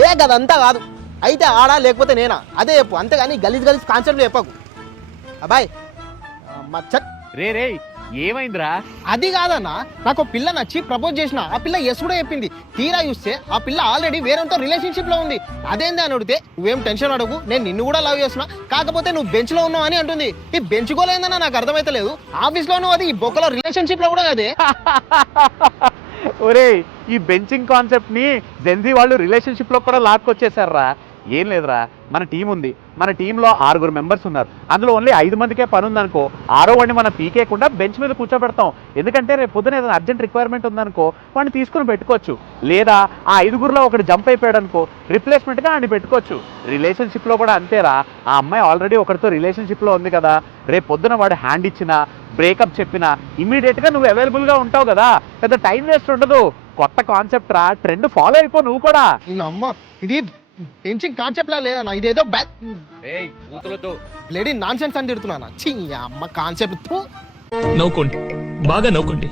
ఏ గదంతా కాదు, అయితే ఆడా లేకపోతే నేనా అదే చెప్పు, అంతేగాని గలీజ్ గలీజ్ కాన్సెప్ట్ చెప్పకు. అబ్బాయి మచ్చట్ రే రే ఏమైందిరా? అది కాదన్నా, నాకు పిల్ల నచ్చి ప్రపోజ్ చేసిన, ఆ పిల్ల ఎస్ కూడా చెప్పింది. తీరా చూస్తే ఆ పిల్ల ఆల్రెడీ వేరేతో రిలేషన్షిప్ లో ఉంది. అదేంది అని అడిగితే నువ్వేం టెన్షన్ అడగు, నేను నిన్ను కూడా లవ్ చేస్తున్నా, కాకపోతే నువ్వు బెంచ్ లో ఉన్నావు అని అంటుంది. ఈ బెంచ్ గోలేందన్నా నాకు అర్థమైతలేదు. ఆఫీస్ లో నువ్వు అది ఈ బొక్కలో రిలేషన్షిప్ లో కూడా అదే. ఒరే ఈ బెంచింగ్ కాన్సెప్ట్ ని జెన్జీ వాళ్ళు రిలేషన్షిప్ లో కూడా లాక్కొచ్చేసారా. ఏం లేదురా, మన టీం ఉంది, మన టీంలో 6 మెంబర్స్ ఉన్నారు. అందులో ఓన్లీ 5 మందికే పని ఉందనుకో, 6వ వాడిని మనం పీకేయకుండా బెంచ్ మీద కూర్చోబెడతాం. ఎందుకంటే రేపు పొద్దున ఏదైనా అర్జెంట్ రిక్వైర్మెంట్ ఉందనుకో వాడిని తీసుకుని పెట్టుకోవచ్చు. లేదా ఆ 5గురిలో ఒకటి జంప్ అయిపోయాడు అనుకో, రిప్లేస్మెంట్గా వాడిని పెట్టుకోవచ్చు. రిలేషన్షిప్లో కూడా అంతేరా. ఆ అమ్మాయి ఆల్రెడీ ఒకరితో రిలేషన్షిప్లో ఉంది కదా, రేపు పొద్దున వాడు హ్యాండ్ ఇచ్చినా బ్రేకప్ చెప్పినా ఇమీడియట్గా నువ్వు అవైలబుల్గా ఉంటావు కదా, పెద్ద టైం వేస్ట్ ఉండదు. కొత్త కాన్సెప్ట్ రా, ట్రెండ్ ఫాలో అయిపో నువ్వు కూడా. అమ్మ ఇది బెంచింగ్ కాన్సెప్ట్ లా లేదన్నా, ఇదేదో బ్లడీ నాన్ సెన్స్ అని తిడుతున్నానా. ఛీ, అమ్మ కాన్సెప్ట్ నవ్వుకోండి, బాగా నవ్వుకోండి.